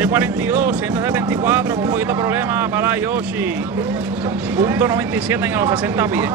642, 174, con un poquito de problema para Yoshi. .97 en los 60 pies.